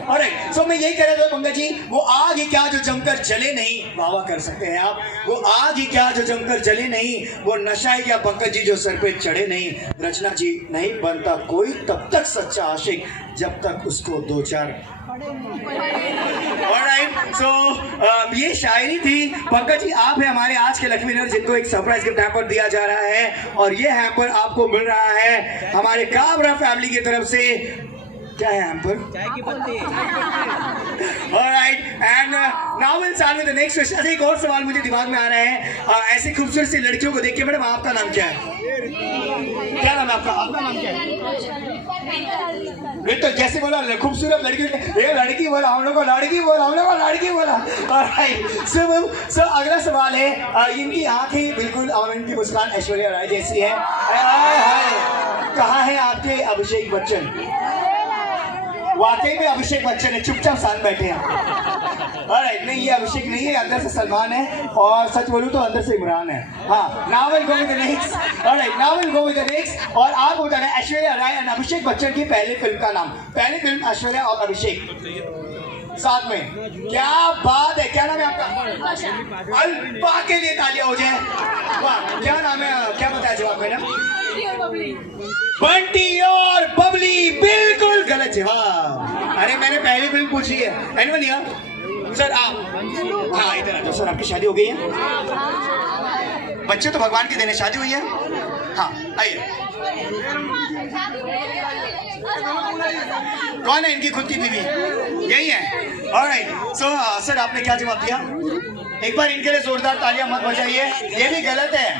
Alright, सो मैं यही कह रहा था पंकज जी, वो आग ही क्या जो जमकर जले नहीं, वाह वाह कर सकते हैं आप, वो आग ही क्या जो जमकर जले नहीं, वो नशा ही क्या पंकज जी जो सर पे चढ़े नहीं। रचना जी, नहीं बनता कोई तब तक सच्चा आशिक जब तक उसको दो चार। ऑलराइट, सो ये शायरी थी। पंकज जी, आप है हमारे आज के लकी विनर जिनको एक सरप्राइज गिफ्ट हैम्पर दिया जा रहा है, और ये हैम्पर आपको मिल रहा है हमारे काबरा फैमिली की तरफ से। क्या है हैम्पर? चाय की पत्ती। Alright, and now will start with the next question. अच्छा, एक और सवाल मुझे दिमाग में आ रहा है। ऐसी खूबसूरत सी लड़कियों को देख के, मैडम आपका नाम क्या है? क्या नाम है आपका? आपका नाम क्या है? तो जैसे बोला खूबसूरत लड़की, ये लड़की बोला, हम लोग को लड़की बोला, हम लोग को लड़की बोला। ऑलराइट, सो अगला सवाल है, इनकी आंखें बिल्कुल और इनकी मुस्कान ऐश्वर्या राय जैसी है। कहाँ है आपके अभिषेक बच्चन? वाकई में अभिषेक बच्चन है, चुपचाप साथ बैठे हैं। ऑलराइट, नहीं ये अभिषेक नहीं है, अंदर से सलमान है, और सच बोलूं तो अंदर से इमरान है। हाँ, now will go with the next. Alright, now will go with the next. और आप बताना ऐश्वर्या राय और अभिषेक बच्चन की पहली फिल्म का नाम। पहली फिल्म ऐश्वर्या और अभिषेक साथ में, क्या बात है, क्या नाम है आपका? अल्पा के लिए तालियां हो जाए। वाह, क्या नाम है, क्या बताया जवाब मैडम? बंटी और बबली, बिल्कुल गलत जवाब। अरे मैंने पहली फिल्म पूछी है। एनिमल हियर सर, आप हाँ इधर आ जाओ सर। आपकी शादी हो गई है? बच्चे तो भगवान के देने, शादी हुई है? हाँ आइए। कौन है इनकी खुद की बीवी? यही है। ऑलराइट, सो सर आपने क्या जवाब दिया? एक बार इनके लिए जोरदार तालियां मत बजाइए, ये भी गलत है।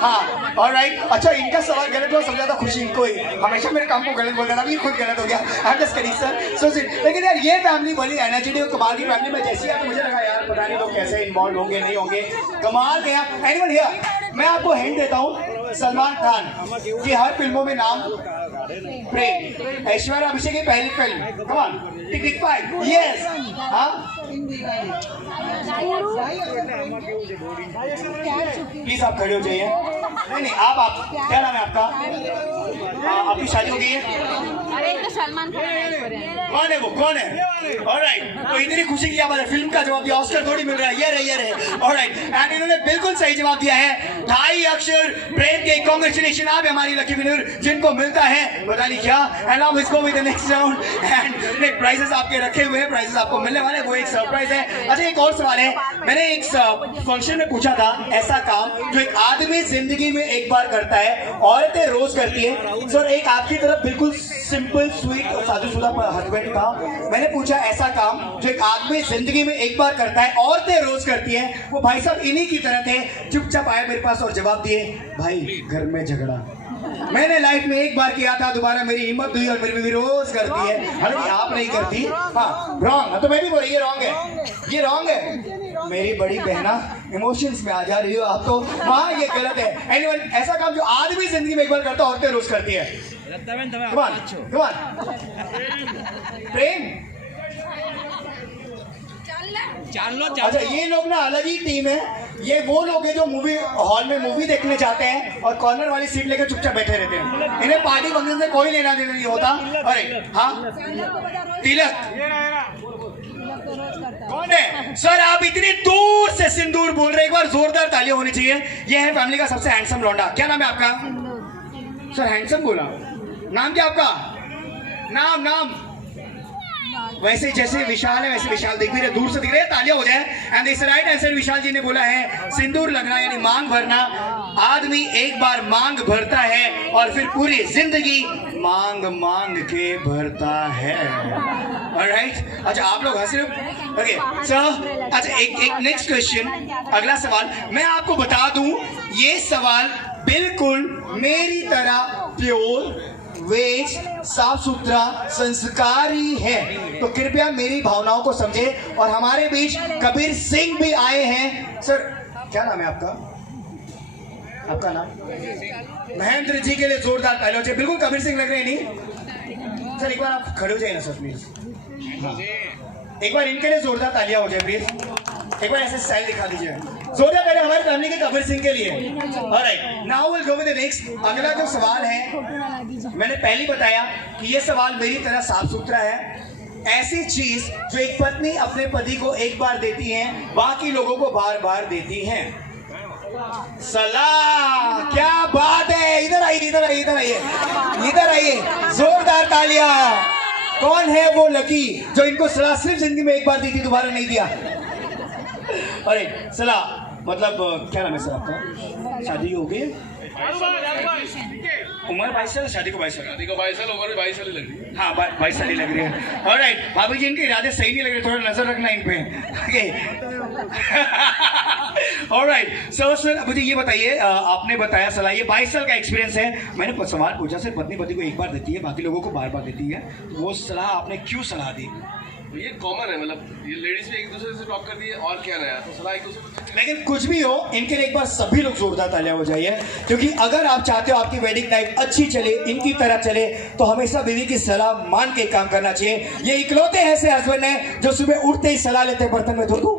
हाँ, ऑलराइट, अच्छा इनका सवाल गलत हो, सबसे ज्यादा खुशी इनको ही। हमेशा मेरे काम को गलत बोलता था, अभी खुद गलत हो गया। I am just kidding sir. So लेकिन यार ये फैमिली बड़ी एनर्जेटिक और कमाल की फैमिली में जैसी है, तो मुझे लगा यार पता नहीं लोग कैसे इन्वॉल्व होंगे नहीं होंगे। कमाल गया। एनीवन हियर, मैं आपको हिंट देता हूँ। सलमान खान की हर फिल्मों में नाम प्रेम। ऐश्वर्या अभिषेक की पहली film, come on, tick tick 5, yes. हाँ प्लीज आप खड़े हो जाइए। नहीं आप क्या नाम है आपका? आपकी शादी हो गई है? अरे तो सलमान कौन है वो, कौन है? ऑलराइट, तो इतनी खुशी की बात है, फिल्म का जवाब दिया, ऑस्कर थोड़ी मिल रहा है। ये रहे। ऑलराइट, एंड इन्होंने बिल्कुल सही जवाब दिया है। 2.5 अक्षर प्रेम के। कांग्रेचुलेशन, आप हमारी लकी विनर जिनको मिलता है पता नहीं क्या। And now let's go with the next round. And prizes आपके रखे हुए हैं, प्राइजेस आपको मिलने वाले, वो एक सरप्राइज है। अच्छा एक और सवाल है, मैंने एक फंक्शन में पूछा था, ऐसा काम जो एक आदमी जिंदगी में एक बार करता है, औरतें रोज करती है। सर एक आपकी तरफ बिल्कुल सिंपल स्वीट और शादीशुदा हस्बैंड था, मैंने पूछा ऐसा काम जो एक आदमी जिंदगी में एक बार करता है, औरतें रोज करती है। वो भाई साहब इन्हीं की तरह थे, चुपचाप आए मेरे पास और जवाब दिए, भाई घर में झगड़ा। मैंने लाइफ में एक बार किया था, दोबारा मेरी हिम्मत हुई और मेरी बीवी रोज करती है। हालांकि आप नहीं करती। हाँ रॉन्ग, तो मैं भी बोल रही, ये रॉन्ग है, ये रॉन्ग है। मेरी बड़ी बहना इमोशंस में आ जा रही हो आप तो। हाँ ये गलत है। एनीवन, ऐसा काम जो आदमी जिंदगी में एक बार करता है, औरतें रोज करती है। Come on, come on. प्रेम। अच्छा ये लोग ना अलग ही टीम है। ये वो लोग हैं जो मूवी हॉल में मूवी देखने जाते हैं और कॉर्नर वाली सीट लेकर चुपचाप बैठे रहते हैं। इन्हें पार्टी फंक्शन से कोई लेना देना नहीं होता। अरे हाँ, तिलक कौन है? सर आप इतनी दूर से सिंदूर बोल रहे, एक बार जोरदार तालियां होनी चाहिए। ये है फैमिली का सबसे हैंडसम लौंडा। क्या नाम है आपका? सर हैंडसम बोला, नाम क्या आपका? नाम वैसे जैसे विशाल है वैसे विशाल दिख भी रहे, दूर से दिख रहे हैं, तालियां हो जाए। एंड दिस राइट आंसर, विशाल जी ने बोला है सिंदूर लगना यानी मांग भरना। आदमी एक बार मांग भरता है और फिर पूरी जिंदगी मांग के भरता है। ऑलराइट, अच्छा आप लोग हंस रहे हो? ओके सर, अच्छा एक नेक्स्ट क्वेश्चन, अगला सवाल मैं आपको बता दूं, ये सवाल बिल्कुल मेरी तरह प्योर वेज साफ सुथरा संस्कारी है, तो कृपया मेरी भावनाओं को समझे। और हमारे बीच कबीर सिंह भी आए हैं। सर क्या नाम है आपका? आपका नाम? महेंद्र जी के लिए जोरदार तालियां हो जाए। बिल्कुल कबीर सिंह लग रहे हैं नहीं? सर एक बार आप खड़े हो जाइए ना सर प्लीज। हाँ एक बार इनके लिए जोरदार तालियां हो जाए प्लीज। एक बार ऐसे स्टाइल दिखा दीजिए जोरदार तालियां हमारी फैमिली के कबीर सिंह के लिए। Alright, now will go with the next. अगला जो सवाल है, मैंने पहले बताया कि ये सवाल मेरी तरह साफ सुथरा है। ऐसी चीज जो एक पत्नी अपने पति को एक बार देती है बाकी लोगों को बार बार देती है? सलाह। क्या बात है, इधर आइए, इधर आइए, इधर आइए, इधर आइए, जोरदार तालियां। कौन है वो लकी जो इनको सलाह सिर्फ जिंदगी में एक बार दी थी, दोबारा नहीं दिया? अरे सलाह मतलब क्या नाम है सर आपका? शादी हो गई? उम्र 22 साल, शादी को 22 साल, शादी को 22 साल, उम्र भी 22 साल ही लग रही है। हाँ 22 साल ही लग रही है। ऑलराइट, भाभी जी इनके इरादे सही नहीं लग रहे, थोड़ा नजर रखना इन पे। ऑलराइट, सर मुझे ये बताइए, आपने बताया सलाह, ये 22 साल का एक्सपीरियंस है। मैंने सवाल पूछा सर, पत्नी पति को एक बार देती है बाकी लोगों को बार बार देती है, वो सलाह आपने क्यों सलाह दी? ये कॉमन है, मतलब ये लेडीज भी एक दूसरे से टॉक करती है और क्या नया, तो सलाह एक दूसरे को। लेकिन कुछ भी हो, इनके लिए एक बार सभी लोग जोरदार तालियां हो जाइए, क्योंकि अगर आप चाहते हो आपकी वेडिंग नाइट अच्छी चले, इनकी तरह चले, तो हमेशा बीवी की सलाह मान के काम करना चाहिए। ये इकलौते ऐसे हस्बैंड हैं जो सुबह उठते ही सलाह लेते हैं, बर्तन में धो दूं,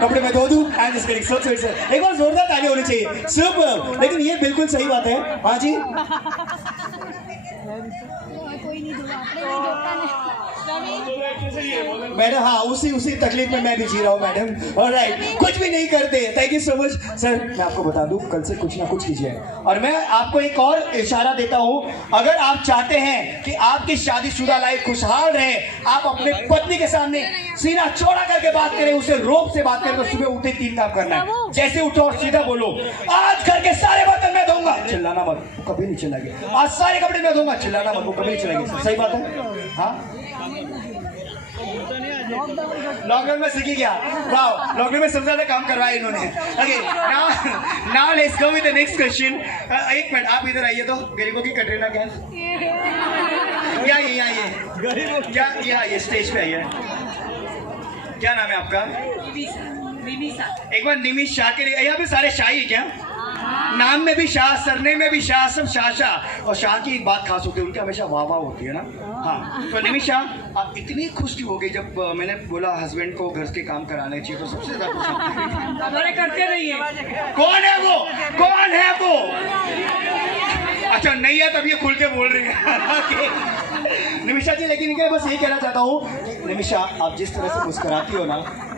कपड़े में धो दूं, एक बार जोरदार तालियां होनी चाहिए। सुपर। लेकिन ये बिल्कुल सही बात है। हाँ जी, मैडम, हाँ उसी तकलीफ में मैं भी जी रहा हूँ मैडम। ऑलराइट, कुछ भी नहीं करते। Thank you so much sir. मैं आपको बता दूं, कल से कुछ ना कुछ कीजिए। और मैं आपको एक और इशारा देता हूँ, अगर आप चाहते हैं कि आपकी शादीशुदा लाइफ खुशहाल रहे, आप अपने पत्नी के सामने सीना चौड़ा करके बात करें, उसे रोब से बात करें, तो सुबह उठते 3 काम करना है। जैसे उठो और सीधा बोलो, आज घर के सारे बर्तन मैं धोऊंगा, चिल्लाना मत, वो कभी नहीं चिल्लाएगी। आज सारे कपड़े मैं धोऊंगा, चिल्लाना मत, वो कभी नहीं चिल्लाएगी। सही बात है? हाँ, लॉकडाउन में सीखी क्या? वाह, लॉकडाउन में सबसे ज्यादा काम करवाया इन्होंने। Okay, now let's go with the next question. एक मिनट, आप इधर आइए तो। गरीबों की कटरीना कैफ, क्या ये आइए स्टेज पे आइए। क्या नाम है आपका? एक बार निमिषा के लिए। यहाँ पे सारे शाही है क्या? नाम में भी शाह, सरने में भी शाह, सब शाह। और शाह की एक बात खास होती है, उनकी हमेशा वाह वाह होती है ना। हाँ, तो निमिषा आप इतनी खुश क्यों हो गई जब मैंने बोला हस्बैंड को घर के काम कराने चाहिए? तो सबसे ज्यादा खुश हमारे करते रहिए। कौन है वो? कौन है वो? अच्छा नहीं है, तब ये खुल के बोल रही है। निमिषा जी, लेकिन इनके बस यही कहना चाहता हूँ, निमिषा आप जिस तरह से मुस्कुराती हो ना,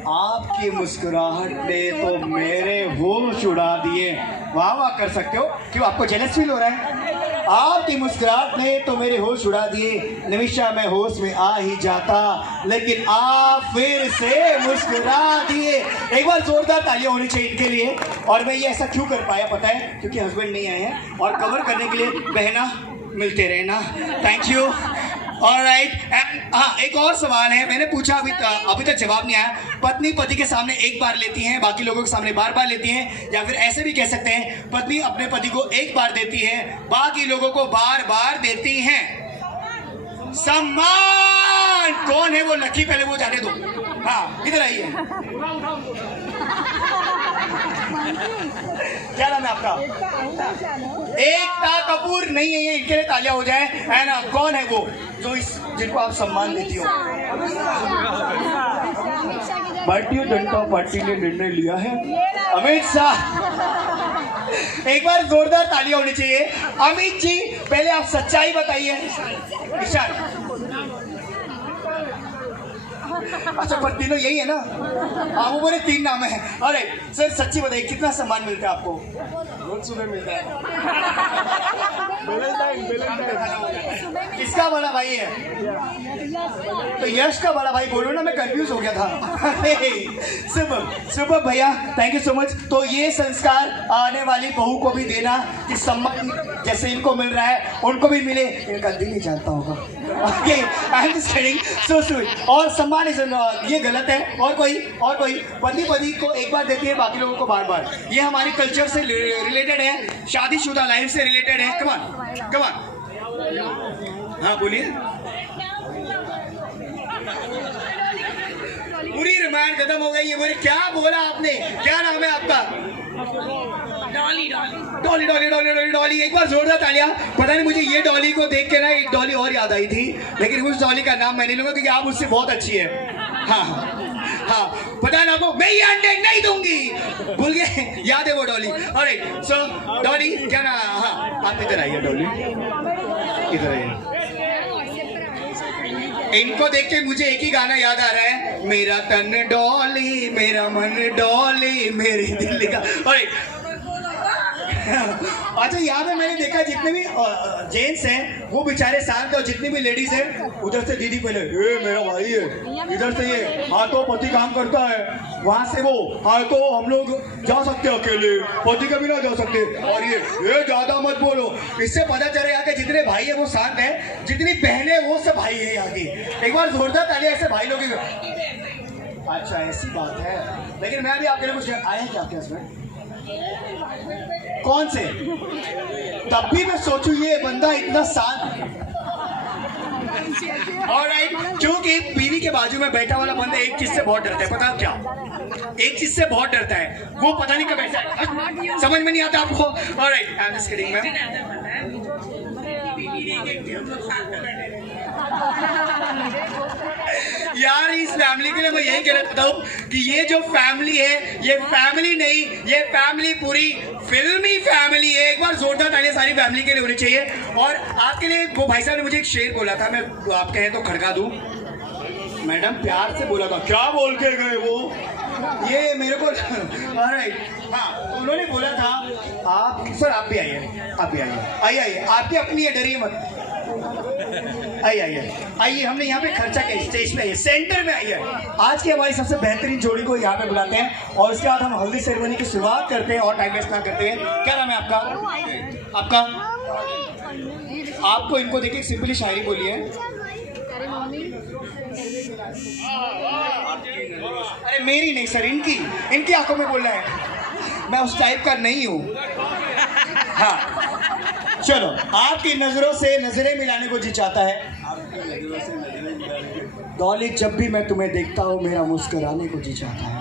आपकी मुस्कुराहट ने तो मेरे होश उड़ा दिए। वाह वाह कर सकते हो। क्यों, आपको जेलस फील हो रहा है? आपकी मुस्कुराहट ने तो मेरे होश उड़ा दिए। निमिषा मैं होश में आ ही जाता, लेकिन आप फिर से मुस्कुरा दिए। एक बार जोरदार तालियां होनी चाहिए इनके लिए। और मैं ये ऐसा क्यों कर पाया पता है? क्योंकि हस्बैंड नहीं आए हैं, और कवर करने के लिए बहना मिलते रहना। Thank you. ऑलराइट, एंड हाँ एक और सवाल है, मैंने पूछा, अभी तक जवाब नहीं आया। पत्नी पति के सामने एक बार लेती है, बाकी लोगों के सामने बार बार लेती है, या फिर ऐसे भी कह सकते हैं पत्नी अपने पति को एक बार देती है, बाकी लोगों को बार बार देती है? सम्मान। कौन है वो लकी? पहले वो जाने दो। हाँ इधर आइए। क्या नाम है आपका? एकता कपूर। नहीं है ये, इनके लिए तालियां हो जाए। है ना? कौन है वो जो जिनको आप सम्मान देती हो? भारतीय जनता पार्टी ने निर्णय लिया है, अमित शाह। एक बार जोरदार तालियां होनी चाहिए। अमित जी पहले आप सच्चाई बताइए। ईशान, अच्छा पर तीनों यही है ना? हाँ वो बोले 3 नाम है। अरे सर सच्ची बताइए, कितना सम्मान मिलता है आपको? रोज सुबह मिलता है। किसका बड़ा भाई है? तो यश का बड़ा भाई बोलो ना, मैं कंफ्यूज हो गया था। सुपर भैया, थैंक यू सो मच। तो ये संस्कार आने वाली बहू को भी देना कि सम्मान जैसे इनको मिल रहा है उनको भी मिले। इनका दिल ही जानता होगा। Okay, I am just kidding, so sweet. और सम्मान ये गलत है। और कोई पति पति को एक बार देती है, बाकी लोगों को बार बार। ये हमारी कल्चर से रिलेटेड है, शादीशुदा लाइफ से रिलेटेड है। Come on. हाँ बोलिए। पूरी रामायण खत्म हो गई। ये बोले क्या बोला आपने? क्या नाम है आपका? डॉली। एक बार जोरदार तालियां। पता नहीं मुझे ये डॉली को देख के ना एक डॉली और याद आई थी, लेकिन उस डॉली का नाम मैं नहीं लूंगा क्योंकि आप उससे बहुत अच्छी है। हाँ पता ना आपको, मैं ये अंडे नहीं दूंगी। भूल गए? याद है वो डॉली? ऑलराइट, सो डॉली क्या ना? हाँ आप इधर आइए। डॉली इधर आइए। इनको देख के मुझे एक ही गाना याद आ रहा है, मेरा तन डोली मेरा मन डोली मेरे दिल का। अच्छा, यहाँ पे मैंने देखा जितने भी जेंट्स हैं वो बेचारे शांत, और जितनी भी लेडीज हैं उधर से दीदी पहले ये मेरा भाई है, इधर से ये हाँ तो पति काम करता है, वहां से वो हाँ तो हम लोग जा सकते हैं अकेले, पति कभी ना जा सकते, और ये ज्यादा मत बोलो। इससे पता चले यहाँ के जितने भाई है वो शांत है, जितनी बहनें वो सब भाई है यहाँ की। एक बार जोरदार तालियां ऐसे भाई लोग। अच्छा ऐसी बात है, लेकिन मैं भी आपके लिए कुछ आया क्या आपके हस्बैंड? कौन से? तब भी मैं सोचूं ये बंदा इतना शांत। ऑलराइट, क्योंकि बीवी के बाजू में बैठा वाला बंदा एक चीज से बहुत डरता है, पता क्या? एक चीज से बहुत डरता है, वो पता नहीं कब ऐसा समझ में नहीं आता आपको। Alright, I am just kidding ma'am. यार इस फैमिली के लिए मैं यही कहना चाहता हूँ कि ये जो फैमिली है ये फैमिली नहीं, ये फैमिली पूरी फिल्मी फैमिली है। एक बार जोरदार तालियां सारी फैमिली के लिए होनी चाहिए। और आपके लिए वो भाई साहब ने मुझे एक शेर बोला था, मैं आप कहें तो खड़का दूं। मैडम प्यार से बोला था, क्या बोल के गए वो ये मेरे को। ऑलराइट, हाँ उन्होंने बोला था आप सर आप भी आइए, आप भी आइए, आइए आपकी अपनी है, डरिए मत, आइए हमने यहाँ पे खर्चा किया, स्टेज पे आइए, सेंटर में आइए। आज की हमारी सबसे बेहतरीन जोड़ी को यहाँ पे बुलाते हैं और उसके बाद हम हल्दी सेरेमनी की शुरुआत करते हैं और टाइम वेस्ट ना करते हैं। क्या नाम है आपका? आपको इनको देखिए सिंपली शायरी बोली है। अरे मेरी नहीं सर, इनकी आंखों में बोल रहा है, मैं उस टाइप का नहीं हूँ। हाँ चलो, आपकी नजरों से नजरें मिलाने को जी चाहता है। डॉली जब भी मैं तुम्हें देखता हूँ मेरा मुस्कुराने को जी चाहता है।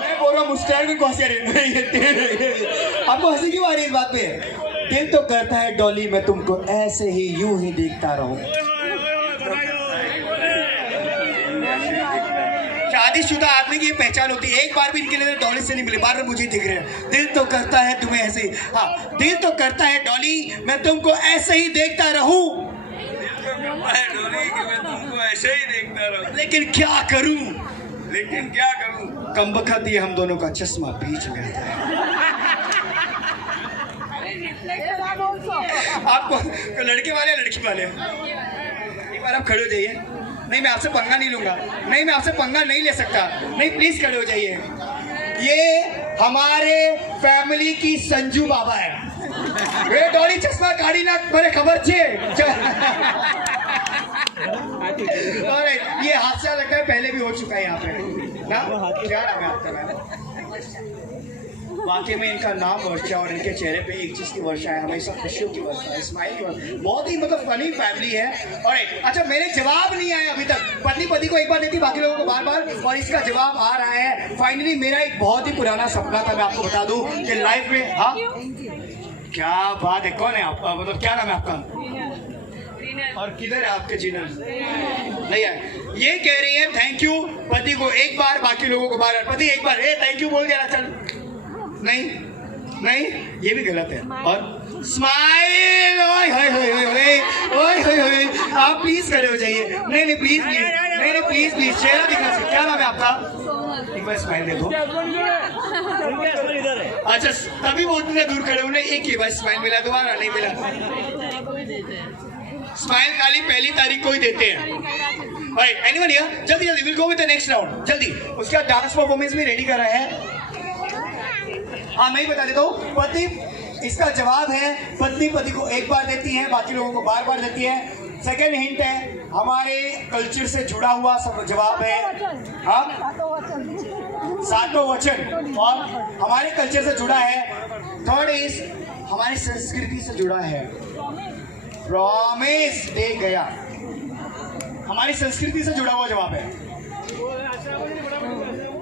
मैं बोल रहा हूँ मुस्कुराने को हंसी, आपको हंसी क्यों आ रही है इस बात पे? दिल तो करता है डॉली मैं तुमको ऐसे ही यूं ही देखता रहूं। शादीशुदा आदमी की ये पहचान होती है, एक बार भी इनके लिए डॉली से नहीं मिले, बार बार मुझे दिख रहे हैं। दिल तो करता है तुम्हें ऐसे ही, हाँ दिल तो करता है डॉली मैं तुमको ऐसे ही देखता रहूं, ऐसे ही देखता रहूं, लेकिन क्या करूं, कमबख्त ये हम दोनों का चश्मा बीच में आता है। आपको लड़के वाले लड़की वाले एक बार आप खड़े हो जाइए। नहीं मैं आपसे पंगा नहीं लूंगा, नहीं मैं आपसे पंगा नहीं ले सकता, नहीं प्लीज खड़े हो जाइए। ये हमारे फैमिली की संजू बाबा है। वे डॉली चश्मा काढ़ी ना મને खबर छे। और ये हादसा लगता है पहले भी हो चुका है यहाँ पे ना। क्या नाम है आपका? वाकई में इनका नाम वर्षा और इनके चेहरे पे एक चीज की वर्षा है, हमेशा खुशियों की वर्षा है, स्माइल की वर्षा। बहुत ही मतलब फनी फैमिली है। और अच्छा मेरे जवाब नहीं आया अभी तक, पति को एक बार देती बाकी लोगों को बार बार, और इसका जवाब आ रहा है फाइनली। मेरा एक बहुत ही पुराना सपना था, मैं आपको बता दूं कि लाइफ में। हाँ क्या बात है, कौन है आपका, मतलब क्या नाम है आपका और किधर है आपके जीनर? नहीं है, ये कह रही है थैंक यू पति को एक बार, बाकी लोगों को बार बार। पति एक बार थैंक यू बोल देना, चल नहीं ये भी गलत है। और स्माइल, आप प्लीज खड़े हो जाइए। नहीं प्लीज चेहरा दिखना चाहिए। क्या नाम है आपका? एक बार स्माइल देखो। अच्छा तभी वो उतने दूर खड़े होने, एक ही बार स्माइल मिला, दोबारा नहीं मिला। स्माइल खाली पहली तारीख को ही देते हैं। एनीवन हियर, जल्दी will go with the next round जल्दी। उसका डांस परफॉर्मेंस भी रेडी कर रहा है। हाँ मैं ही बता देता हूँ, पति इसका जवाब है पत्नी पति को एक बार देती है, बाकी लोगों को बार बार देती है। सेकेंड हिंट है हमारे कल्चर से जुड़ा हुआ सब जवाब है। हाँ सातों वचन और हमारे कल्चर से जुड़ा है। थर्ड इज हमारी संस्कृति से जुड़ा है। प्रॉमिस दे गया, हमारी संस्कृति से जुड़ा हुआ जवाब है।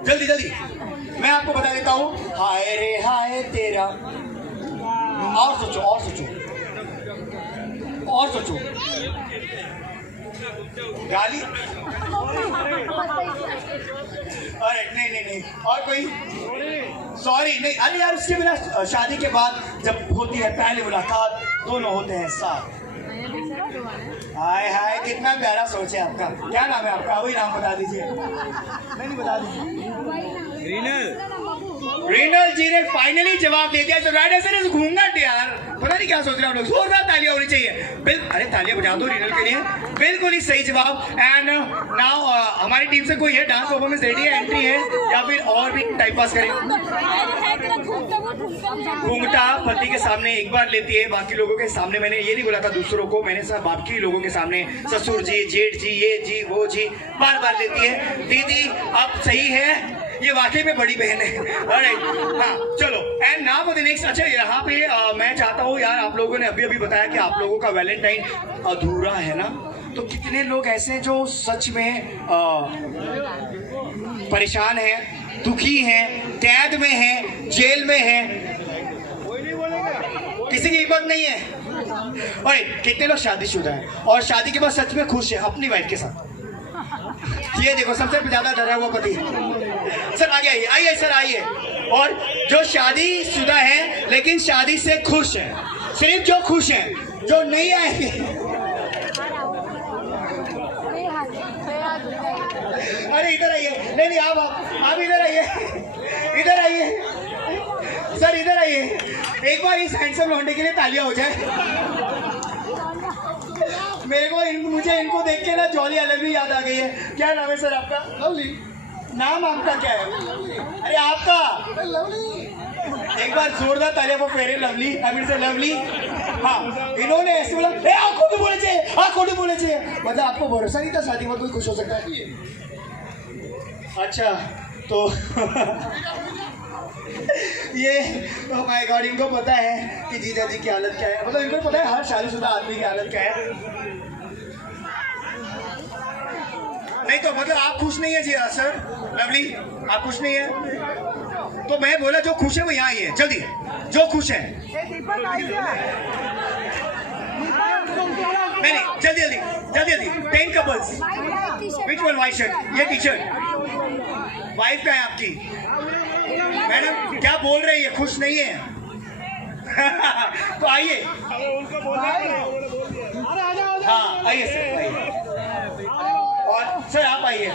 जल्दी मैं आपको बता देता हूँ। हाय रे हाय तेरा, और सोचो गाली। अरे नहीं और कोई सॉरी नहीं। अरे यार उसके बिना शादी के बाद जब होती है पहली मुलाकात, दोनों होते हैं साथ। हाय हाय, कितना प्यारा सोच है आपका। क्या नाम है आपका? वही नाम बता दीजिए। नहीं बता दीजिए। रीनल जी ने फाइनली जवाब दे दिया। राइट आंसर इज घूंघट यार। पता नहीं क्या सोच रहे हैं आप लोग। जोरदार तालियां होनी चाहिए। अरे तालियां बजा दो रीनल के लिए। बिल्कुल ही सही जवाब। एंड नाउ हमारी टीम से कोई है डांस परफॉर्मेंस रेडी है, एंट्री है या फिर और भी टाइम पास करें? घूंघटा पति के सामने एक बार लेती है, बाकी लोगों के सामने। मैंने ये नहीं बोला था दूसरों को, मैंने सब बाकी लोगों के सामने ससुर जी, जेठ जी, ये जी, वो जी, बार बार लेती है। दीदी अब सही है, ये वाकई में बड़ी बहन है। Alright, हाँ चलो। And now for the next. अच्छा यहाँ पे मैं चाहता हूँ यार, आप लोगों ने अभी अभी बताया कि आप लोगों का वैलेंटाइन अधूरा है ना, तो कितने लोग ऐसे हैं जो सच में परेशान हैं, दुखी हैं, कैद में हैं, जेल में हैं? किसी की हिम्मत नहीं है। और कितने लोग शादीशुदा हैं और शादी के बाद सच में खुश है अपनी वाइफ के साथ? ये देखो सबसे ज्यादा डरा हुआ पति। सर आगे आइए, आइए सर आइए। और जो शादीशुदा है लेकिन शादी से खुश है, सिर्फ जो खुश है, जो नहीं आएंगे। अरे इधर आइए। नहीं आप इधर आइए, इधर आइए सर, इधर आइए। एक बार इस हैंडसम लौंडे के लिए तालियां हो जाए। मेरे को मुझे इनको देख के ना जॉली अलवी याद आ गई है। क्या नाम है सर आपका? लवली। नाम आपका क्या है? अरे आपका लवली। एक बार जोरदार तालियां for fair lovely. I mean sir lovely. हाँ इन्होंने ऐसे बोला, आंखों नहीं बोले चाहिए, आंखों नहीं बोले चाहिए। मतलब आपको भरोसा नहीं था शादी में कोई खुश हो सकता है? अच्छा तो ये तो माय गॉड, इनको पता है कि जीजा जी की हालत क्या है। मतलब इनको पता है हर शादीशुदा आदमी की हालत क्या है। नहीं तो मतलब आप खुश नहीं है जी सर? लवली आप खुश नहीं है? तो मैं बोला जो खुश है वो यहाँ ही है, जल्दी जो खुश है। नहीं जल्दी जल्दी जल्दी जल्दी। 10 couples. Which one? White shirt, ये टी शर्ट। वाइफ क्या है आपकी? मैडम क्या बोल रही है, खुश नहीं है? तो आइए। हाँ आइए सर, आइए। और सर आप आइए।